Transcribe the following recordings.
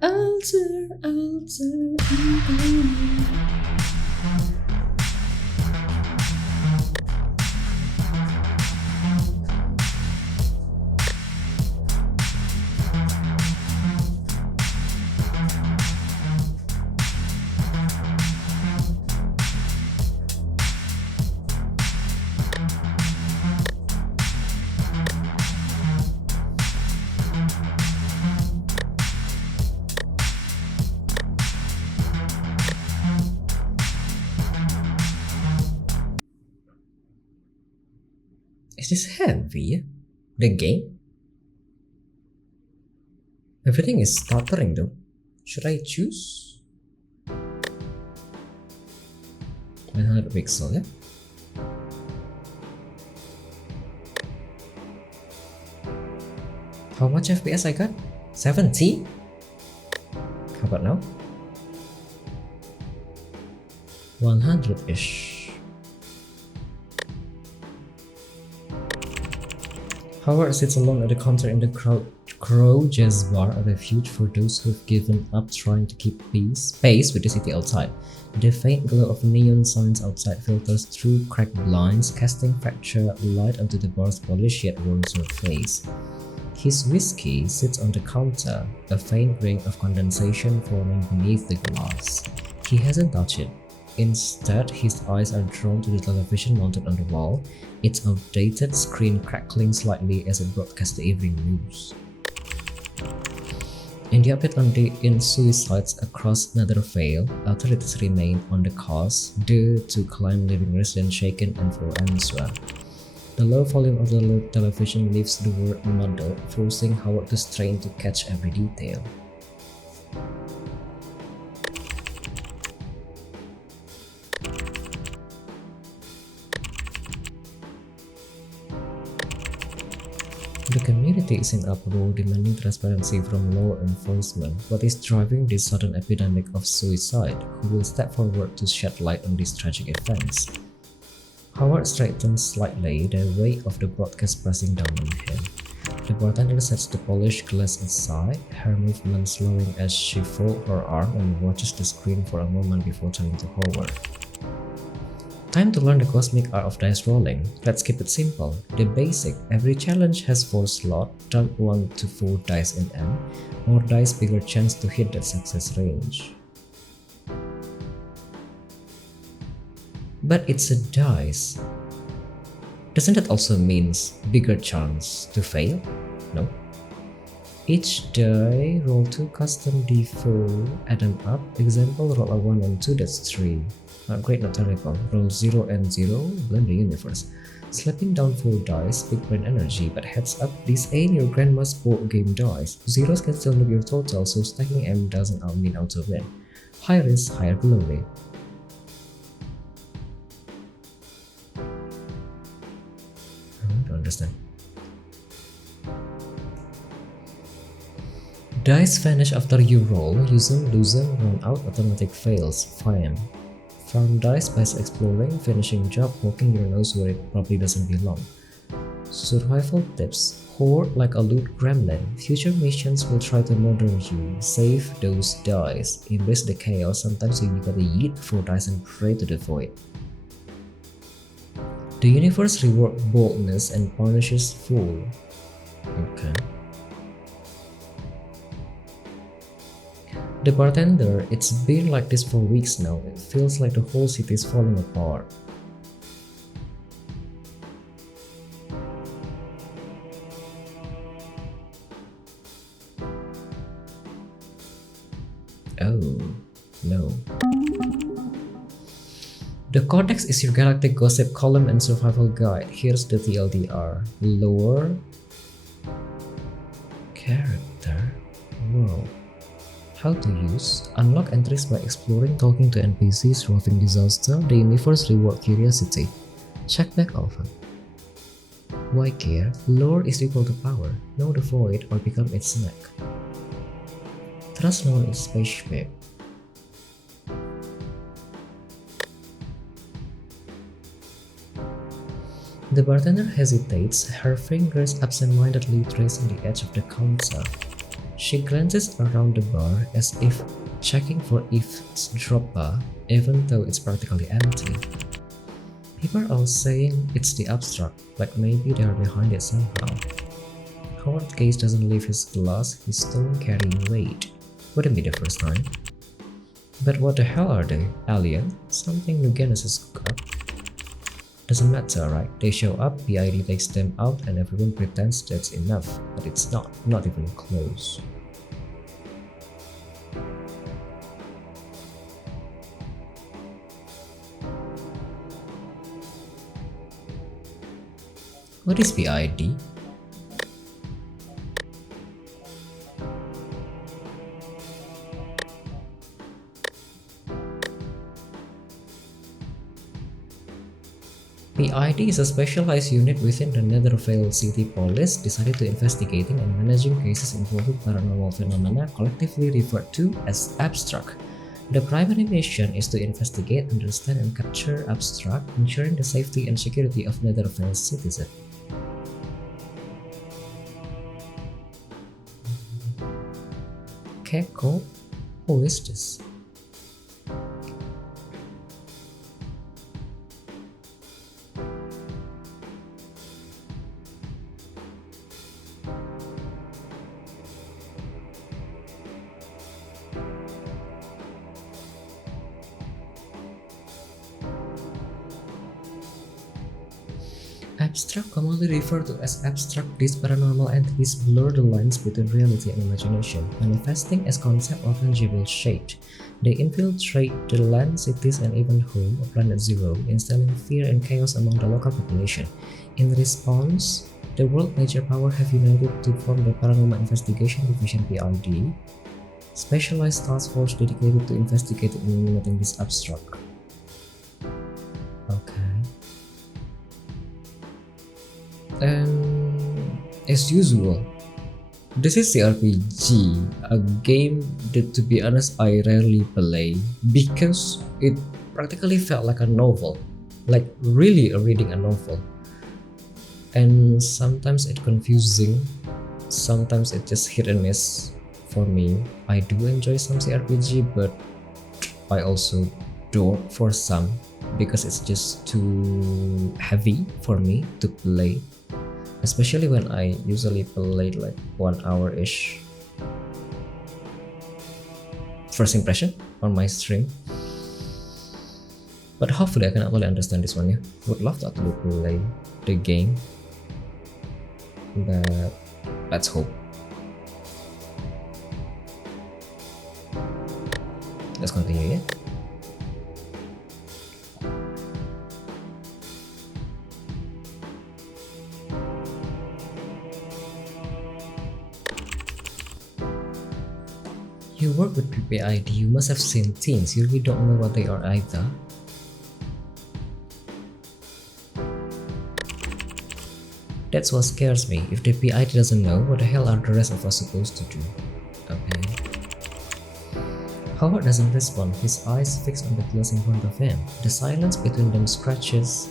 Alter, alter, Is this heavy? The game? Everything is stuttering though. Should I choose? 100 pixel, yeah? How much FPS I got? 70? How about now? 100-ish. Howard sits alone at the counter in the Crow Jazz Bar, a refuge for those who've given up trying to keep pace with the city outside. The faint glow of neon signs outside filters through cracked blinds, casting fractured light onto the bar's polished yet worn surface. His whiskey sits on the counter, a faint ring of condensation forming beneath the glass. He hasn't touched it. Instead, his eyes are drawn to the television mounted on the wall, its outdated screen crackling slightly as it broadcasts the evening news. In the update in suicides across Nethervale, authorities remain on the cause due to crime leaving residents shaken and influenza. The low volume of the television leaves the word muddled, forcing Howard to strain to catch every detail. The community is in uproar, demanding transparency from law enforcement. What is driving this sudden epidemic of suicide? Who will step forward to shed light on these tragic events? Howard straightens slightly, the weight of the broadcast pressing down on him. The bartender sets the polished glass aside, her movement slowing as she folds her arm and watches the screen for a moment before turning to Howard. Time to learn the cosmic art of dice rolling. Let's keep it simple. The basic, every challenge has 4 slots, dump 1 to 4 dice in M. More dice, bigger chance to hit that success range. But it's a dice. Doesn't that also mean bigger chance to fail? No. Each die, roll 2 custom d4, add them up. Example, roll a 1 and 2, that's 3. Not great, not terrible. Roll 0 and 0, blend the universe. Slapping down 4 dice, big brain energy, but heads up, these ain't your grandma's board game dice. Zeros can still move your total, so stacking M doesn't mean auto win. High risk, higher glory. I don't understand. Dice vanish after you roll, using, losing, run out, automatic fails, fine. Farm dice by exploring, finishing job, poking your nose where it probably doesn't belong. Survival tips. Hoard like a loot gremlin. Future missions will try to murder you. Save those dice. Embrace the chaos. Sometimes you gotta yeet 4 dice and pray to the void. The universe rewards boldness and punishes fool. Okay. The bartender, it's been like this for weeks now. It feels like the whole city is falling apart. Oh, no. The Codex is your galactic gossip column and survival guide. Here's the TLDR. Lower character. Whoa. How to use. Unlock entries by exploring, talking to NPCs, solving disaster. The universe reward curiosity. Check back often. Why care? Lore is equal to power. Know the void or become its snack. Trust no one is spaceship. The bartender hesitates, her fingers absent-mindedly tracing the edge of the counter. She glances around the bar as if checking for eavesdropper, even though it's practically empty. People are all saying it's the abstract, like maybe they are behind it somehow. Howard's gaze doesn't leave his glass, his stone carrying weight. Wouldn't be the first time. But what the hell are they? Alien? Something New Genesis cook up? Doesn't matter, right? They show up, PID takes them out, and everyone pretends that's enough, but it's not even close. What is PID? PID is a specialized unit within the Nethervale City Police decided to investigating and managing cases involving paranormal phenomena collectively referred to as abstract. The primary mission is to investigate, understand, and capture abstract, ensuring the safety and security of Nethervale citizens. Keko? Who is this? Abstract, commonly referred to as abstract, these paranormal entities blur the lines between reality and imagination, manifesting as concept or tangible shade. They infiltrate the land, cities, and even home of Planet Zero, instilling fear and chaos among the local population. In response, the world major power have united to form the Paranormal Investigation Division (PID), specialized task force dedicated to investigating and eliminating this abstract. And as usual, this is CRPG, a game that, to be honest, I rarely play because it practically felt like a novel, like really reading a novel. And sometimes it's confusing, sometimes it's just hit and miss for me. I do enjoy some CRPG, but I also don't for some because it's just too heavy for me to play. Especially when I usually play like 1 hour-ish. First impression on my stream. But hopefully I can actually understand this one, yeah. Would love to actually play the game. But let's hope. Let's continue, yeah. You work with PPID, you must have seen things, you really don't know what they are either. That's what scares me. If the PID doesn't know, what the hell are the rest of us supposed to do? Okay. Howard doesn't respond, his eyes fixed on the glass in front of him. The silence between them stretches,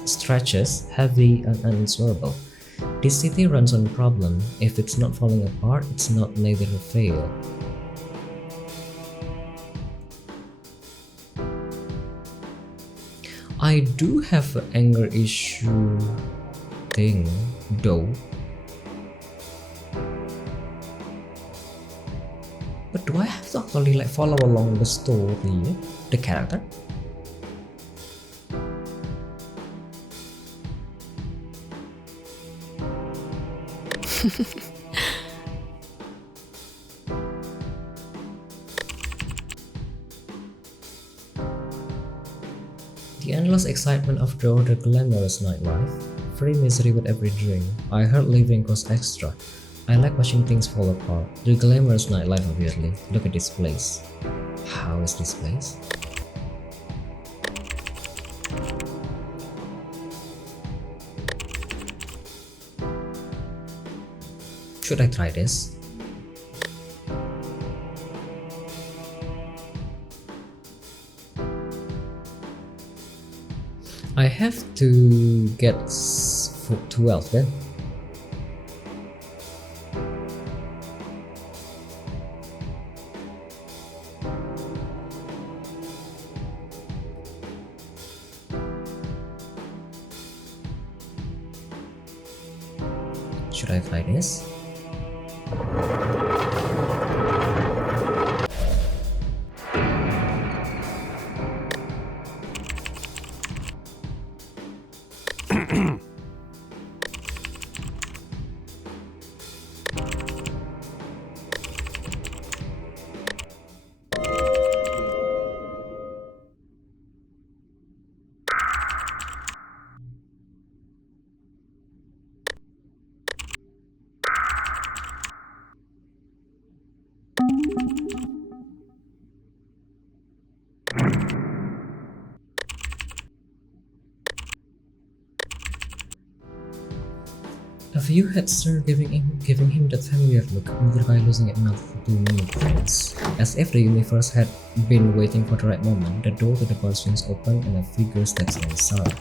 heavy and unanswerable. This city runs on problem. If it's not falling apart, it's not neither fail. I do have an anger issue thing though, but do I have to actually like follow along the story, the character? The endless excitement of the glamorous nightlife, free misery with every drink. I heard living costs extra. I like watching things fall apart. The glamorous nightlife, obviously. Look at this place. How is this place? Should I try this? I have to get 12 then. Should I try this? A few heads turned, giving him that familiar look, nearby losing enough to many things. As if the universe had been waiting for the right moment, the door to the bar swings open and a figure steps inside.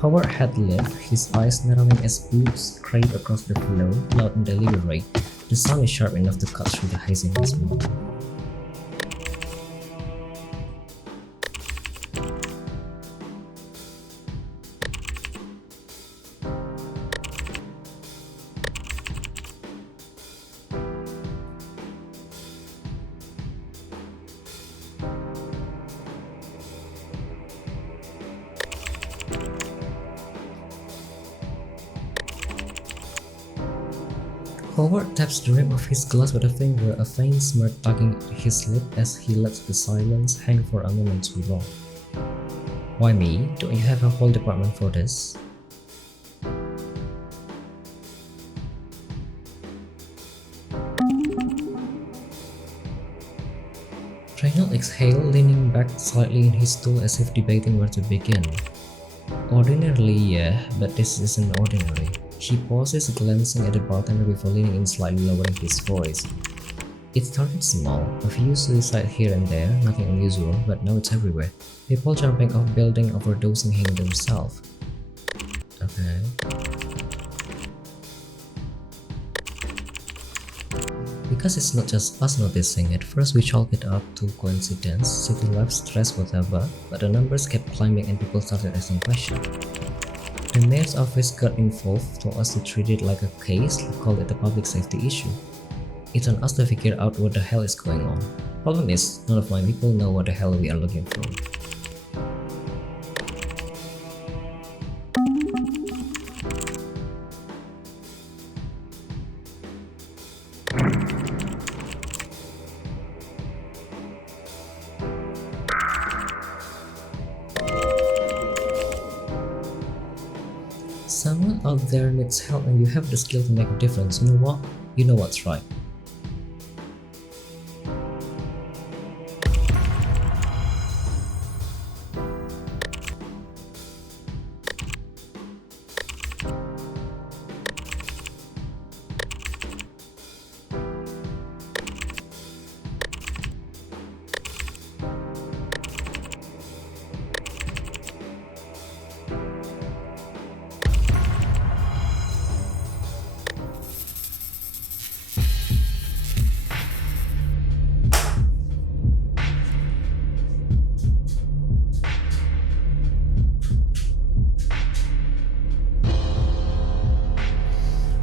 Howard had left, his eyes narrowing as boots scrape across the floor, loud and deliberate. The sound is sharp enough to cut through the haze in his mouth. Howard taps the rim of his glass with a finger, a faint smirk tugging at his lip as he lets the silence hang for a moment too long. Why me? Don't you have a whole department for this? Reynolds exhaled, leaning back slightly in his stool as if debating where to begin. Ordinarily, yeah, but this isn't ordinary. He pauses, glancing at the bartender before leaning in, slightly lowering his voice. It started small, a few suicides here and there, nothing unusual, but now it's everywhere. People jumping off building, overdosing, hanging themselves. Okay. Because it's not just us noticing, at first we chalk it up to coincidence, city life, stress, whatever, but the numbers kept climbing and people started asking questions. The mayor's office got involved, told us to treat it like a case, called it a public safety issue. It's on us to figure out what the hell is going on. Problem is, none of my people know what the hell we are looking for. Someone out there needs help and you have the skill to make a difference. You know what? You know what's right.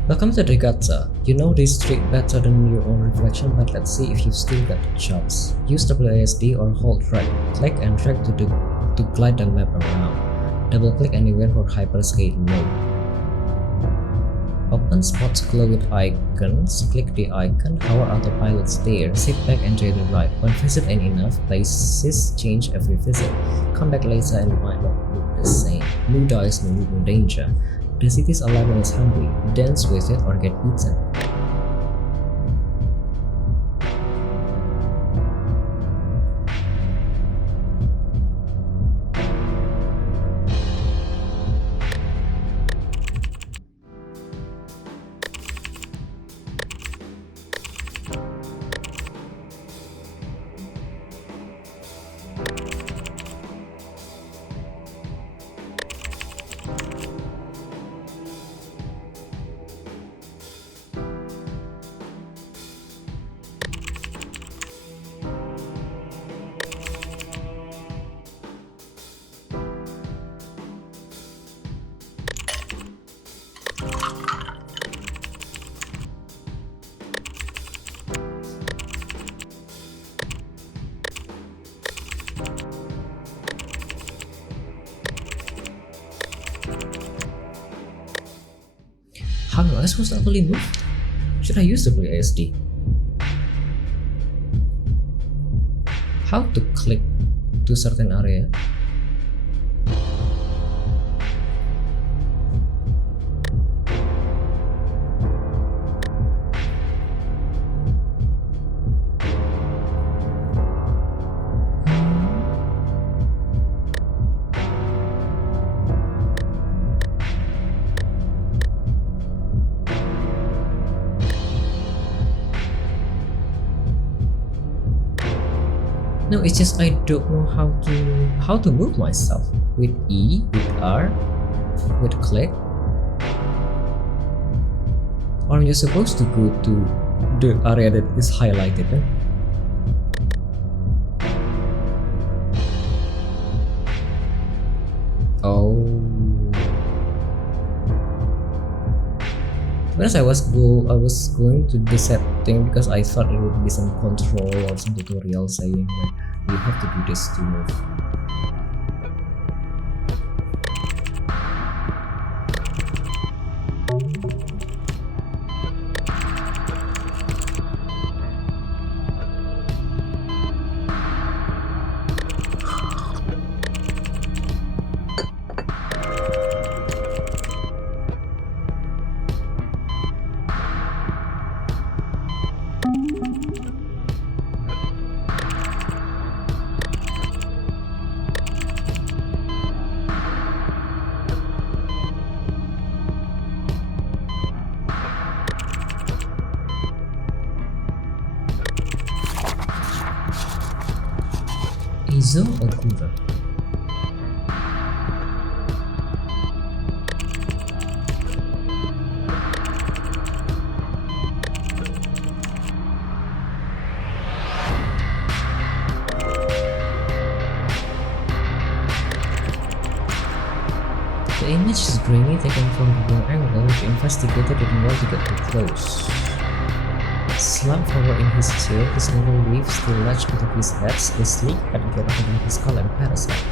Welcome to the Regatta. You know this street better than your own reflection, but let's see if you've still got the chops. Use WASD or hold right click and drag to glide the map around. Double click anywhere for hyperscape mode. Open spots glow with icons, click the icon, hover autopilot's there, sit back and enjoy the ride. One visit ain't enough, places change every visit. Come back later and it might not look the same. New dice, no danger. The city's alive and is hungry. Dance with it or get eaten. This was not fully moved? Should I use WASD? How to click to certain area? No, it's just I don't know how to move myself with E, with R, with click. Or I'm just supposed to go to the area that is highlighted. Eh? Oh. Because I was going to the setting because I thought it would be some control or some tutorial saying that you have to do this to move. Aerocool. The image is grainy, taken from the wrong angle. The investigator didn't want to get too close. Slumped forward in his chair, his little leaf still latched onto his head, the sleek head gathered in his skull and parasite.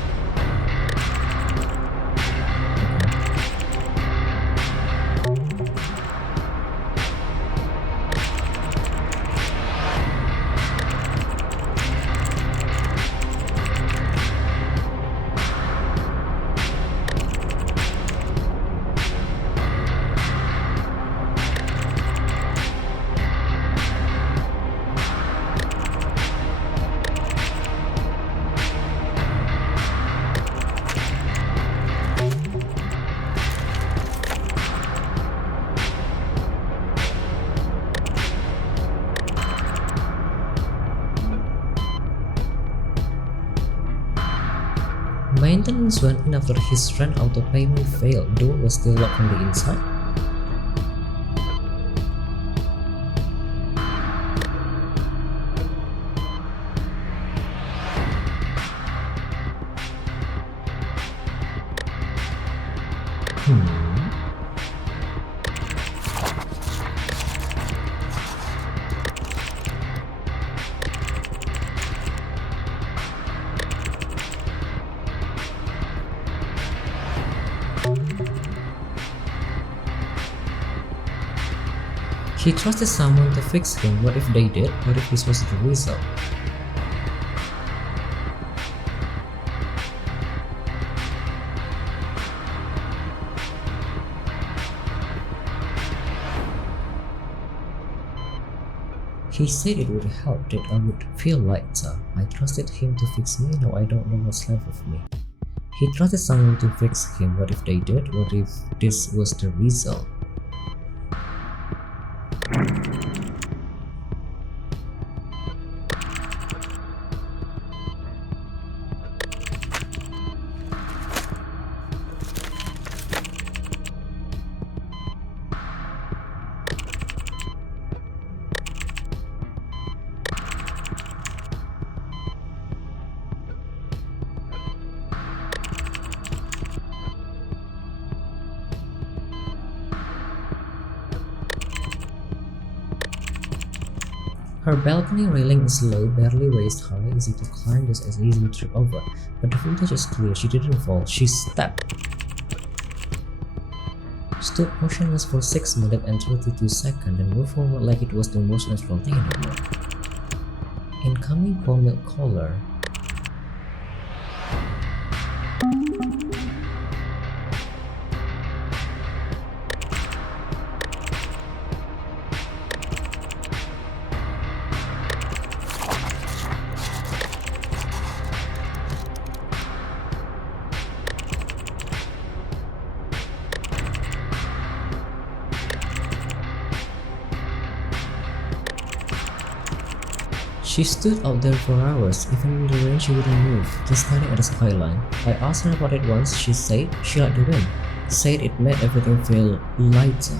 Maintenance went in after his rent auto payment failed. Door was still locked on the inside. He trusted someone to fix him. What if they did? What if this was the result? He said it would help, that I would feel lighter. I trusted him to fix me, now I don't know what's left of me. He trusted someone to fix him. What if they did? What if this was the result? Her balcony railing is low, barely waist high, easy to climb, just as easy to trip over. But the footage is clear, she didn't fall, she stepped. stood motionless for 6 minutes and 32 seconds, then moved forward like it was the most natural thing in the world. Incoming cold milk caller. She stood out there for hours, even in the rain she wouldn't move, just staring at the skyline. I asked her about it once, she said she liked the wind, said it made everything feel lighter.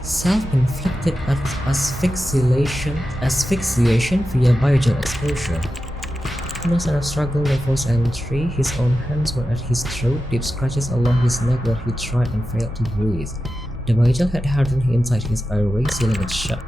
Self-inflicted asphyxiation via biogel exposure. No sign of struggle, no forced entry. His own hands were at his throat, deep scratches along his neck where he tried and failed to breathe. The biogel had hardened inside his airway, sealing it shut.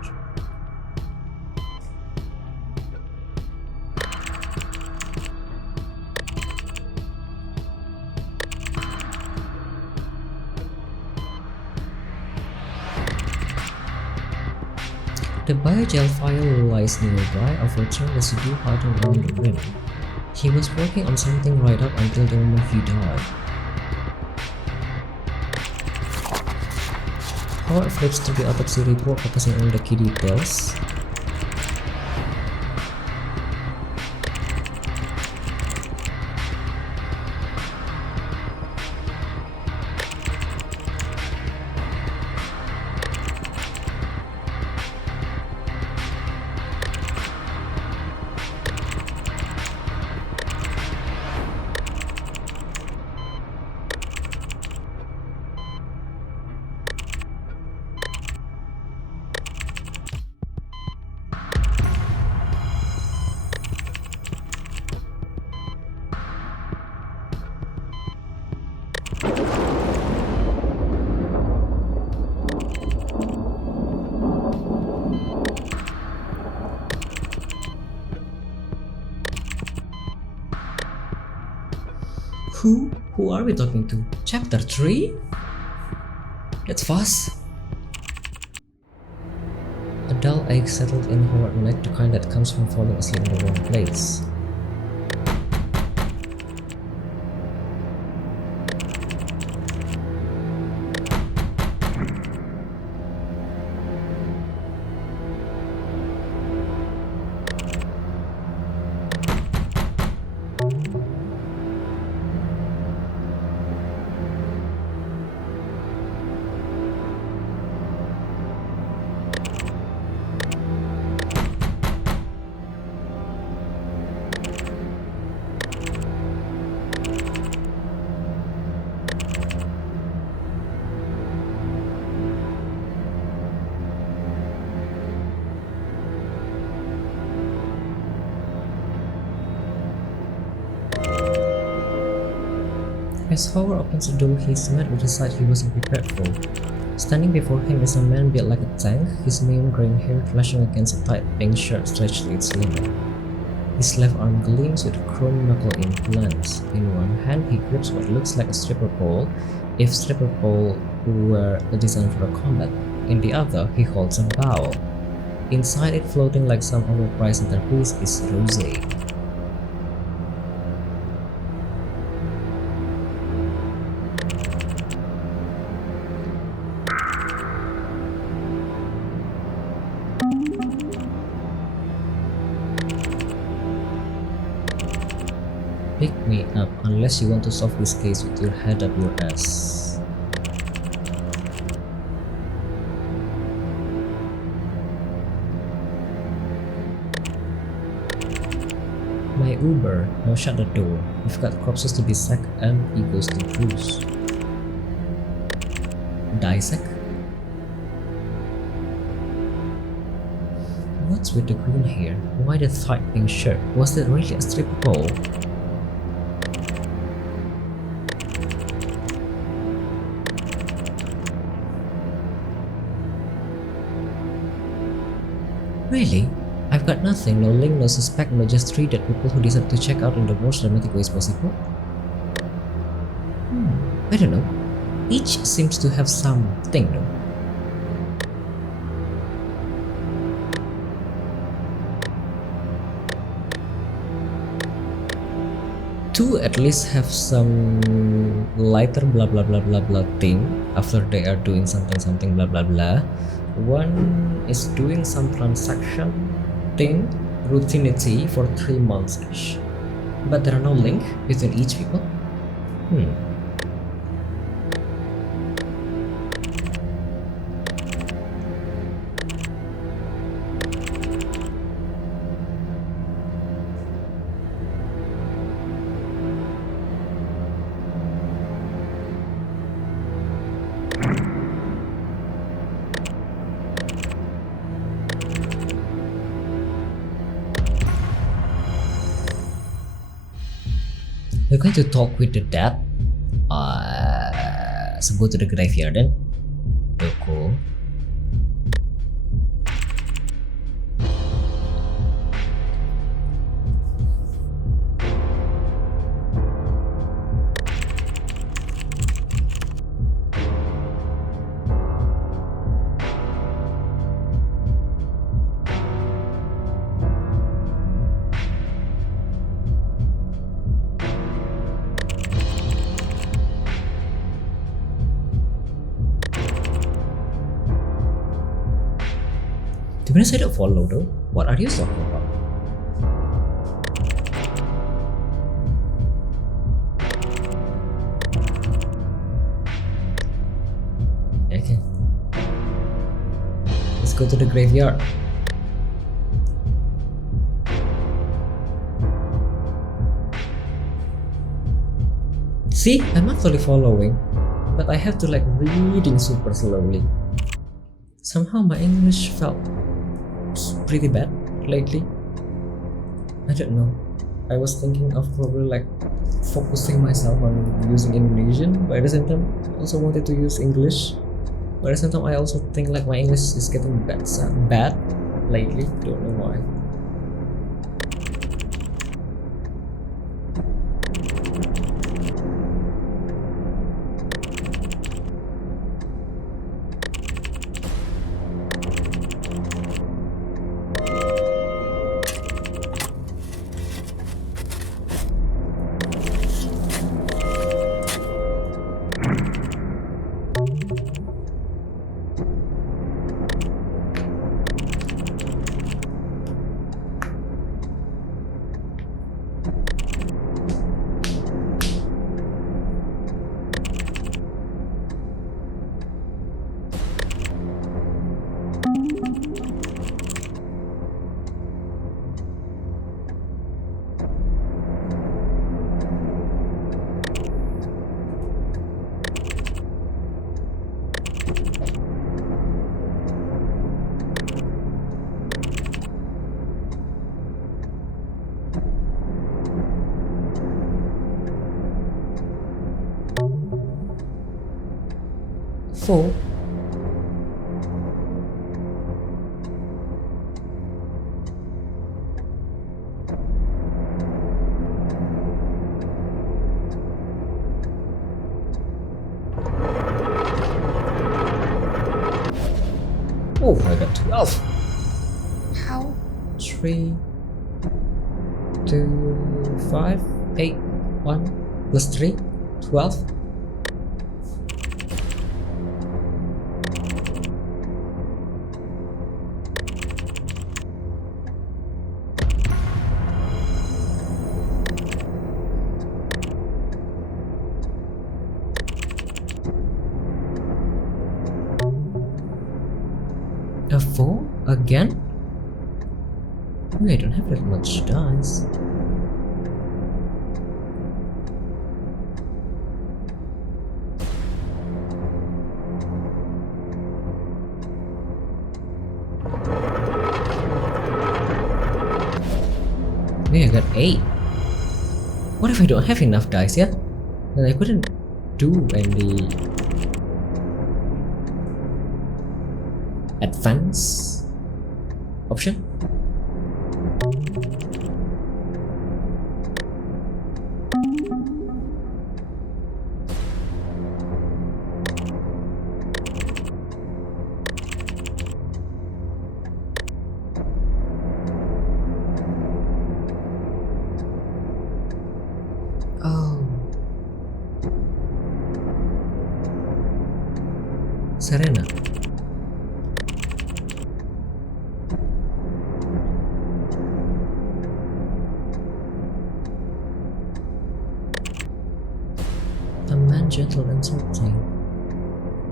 The biogel vial lies nearby, overturned residue hardened around the rim. He was working on something right up until the moment he died. Howard flips to the autopsy report, focusing on the key details. Who are we talking to? Chapter 3? That's fast. A dull ache settled in Howard's neck, the kind that comes from falling asleep in the wrong place. As Howard opens the door, he is met with a sight he wasn't prepared for. Standing before him is a man built like a tank, his neon green hair flashing against a tight pink shirt stretched to its limit. His left arm gleams with chrome knuckle implants. In one hand, he grips what looks like a stripper pole, if stripper pole were designed for combat. In the other, he holds a bowl. Inside it, floating like some overpriced centerpiece, is Rosa. Pick me up unless you want to solve this case with your head up your ass. My Uber, now shut the door. We've got corpses to dissect and egos to bruise. Dissect? What's with the green hair? Why the tight pink shirt? Was that really a stripper pole? Really? I've got nothing, no link, no suspect, no just three dead people who decided to check out in the most dramatic ways possible? I don't know. Each seems to have something though. Two at least have some lighter blah blah blah blah blah thing after they are doing something blah blah blah. One is doing some transaction thing routinity for 3 months ish. But there are no link between each people. We're going to talk with the dead. So go to the graveyard then. Doko. To be honest, I don't follow though. What are you talking about? Okay. Let's go to the graveyard. See, I'm actually following, but I have to like reading super slowly. Somehow my English felt pretty bad lately. I don't know. I was thinking of probably like focusing myself on using Indonesian, but at the same time I also wanted to use English. But at the same time I also think like my English is getting bad lately. Don't know why. Four. Oh, I got 12. How? 3, 2, 5, 8, 1 plus 3, 12. A 4 again? I don't have that much dice. I got 8. What if I don't have enough dice, yeah? Then I couldn't do any advance option? Oh, Serena. A man gentle and something.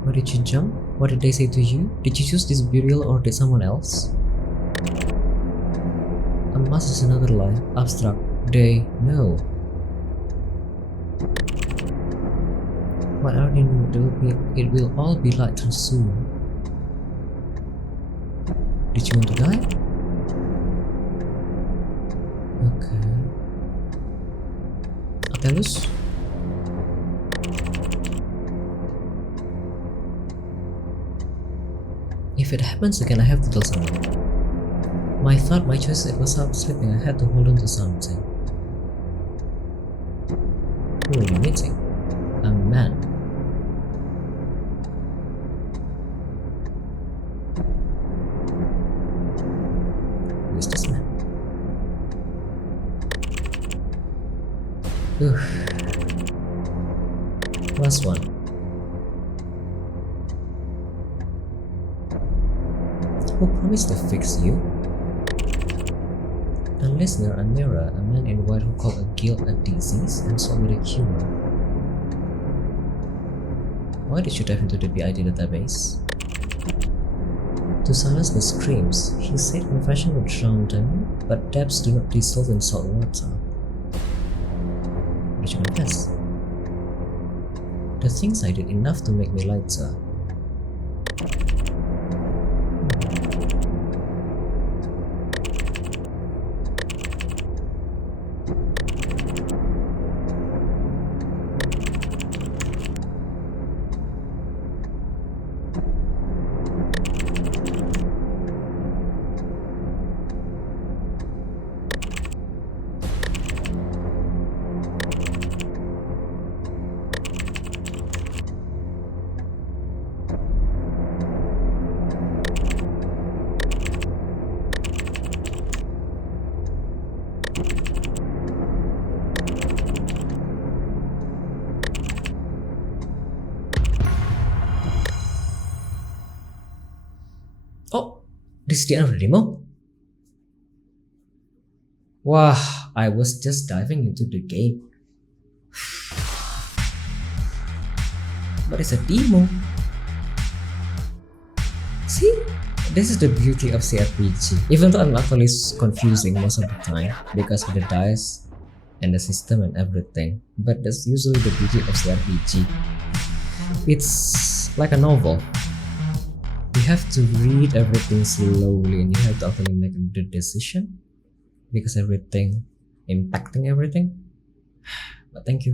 Why did you jump? What did they say to you? Did you choose this burial or did someone else? A mask is another lie. Abstract. They know. What are they doing? It will all be light too soon. Did you want to die? Okay. Atelus? If it happens again, I have to tell someone. My choice was out sleeping. I had to hold on to something. Who are you meeting? A man. Who is this man? Last one. Who promised to fix you? A listener, a mirror, a man in white who called a guilt a disease and sold me the cure. Why did you dive into the BID database? To silence the screams, he said confession would drown them, but depths do not dissolve in salt water. What did you confess? The things I did enough to make me lighter. Oh, this is the end of the demo? Wah, I was just diving into the game. But it's a demo. See? This is the beauty of CRPG. Even though I'm actually confusing most of the time because of the dice and the system and everything. But that's usually the beauty of CRPG. It's like a novel. You have to read everything slowly and you have to actually make a good decision because everything impacting everything. But thank you.